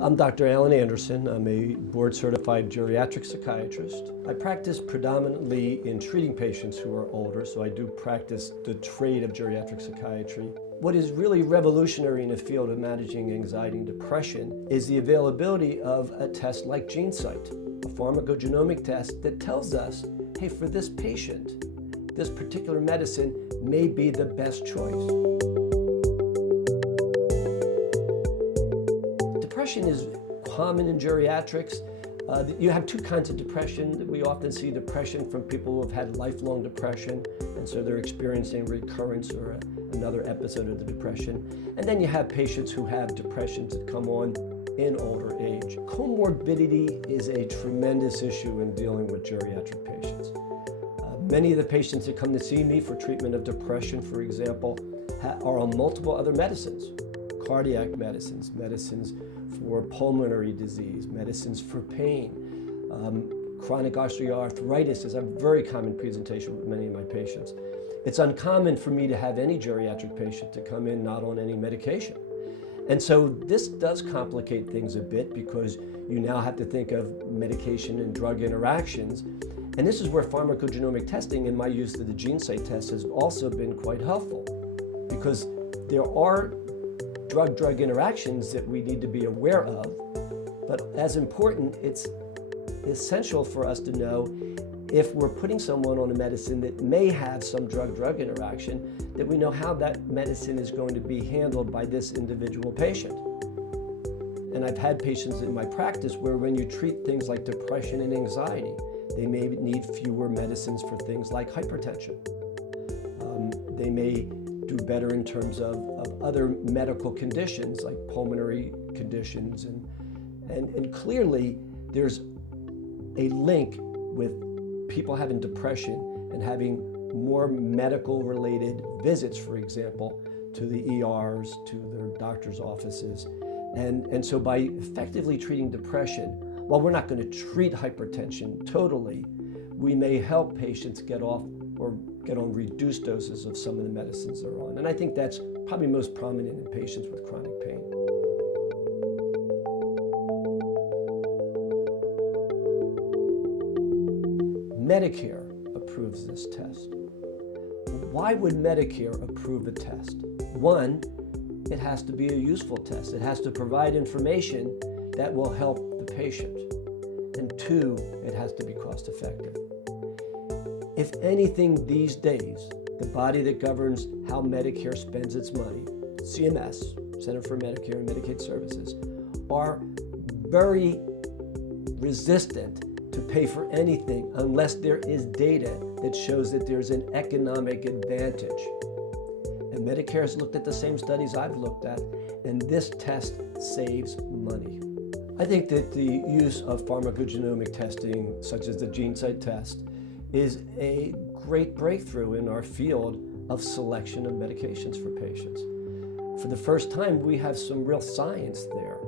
I'm Dr. Allan Anderson. I'm a board-certified geriatric psychiatrist. I practice predominantly in treating patients who are older, so I do practice the trade of geriatric psychiatry. What is really revolutionary in the field of managing anxiety and depression is the availability of a test like GeneSight, a pharmacogenomic test that tells us, hey, for this patient, this particular medicine may be the best choice. Depression is common in geriatrics. You have two kinds of depression. We often see depression from people who have had lifelong depression, and so they're experiencing recurrence or another episode of the depression. And then you have patients who have depressions that come on in older age. Comorbidity is a tremendous issue in dealing with geriatric patients. Many of the patients that come to see me for treatment of depression, for example, are on multiple other medicines. Cardiac medicines, medicines for pulmonary disease, medicines for pain. Chronic osteoarthritis is a very common presentation with many of my patients. It's uncommon for me to have any geriatric patient to come in not on any medication. And so this does complicate things a bit because you now have to think of medication and drug interactions. And this is where pharmacogenomic testing and my use of the GeneSight test has also been quite helpful, because there are drug-drug interactions that we need to be aware of, but as important, it's essential for us to know if we're putting someone on a medicine that may have some drug-drug interaction, that we know how that medicine is going to be handled by this individual patient. And I've had patients in my practice where when you treat things like depression and anxiety, they may need fewer medicines for things like hypertension. They may do better in terms of other medical conditions like pulmonary conditions, and clearly there's a link with people having depression and having more medical related visits, for example, to the ERs, to their doctor's offices. And so by effectively treating depression, while we're not going to treat hypertension totally, we may help patients get off or get on reduced doses of some of the medicines they're on. And I think that's probably most prominent in patients with chronic pain. Medicare approves this test. Why would Medicare approve a test? One, it has to be a useful test. It has to provide information that will help the patient. And two, it has to be cost effective. If anything these days, the body that governs how Medicare spends its money, CMS, Center for Medicare and Medicaid Services, are very resistant to pay for anything unless there is data that shows that there's an economic advantage. And Medicare has looked at the same studies I've looked at, and this test saves money. I think that the use of pharmacogenomic testing, such as the GeneSight test, is a great breakthrough in our field of selection of medications for patients. For the first time, we have some real science there.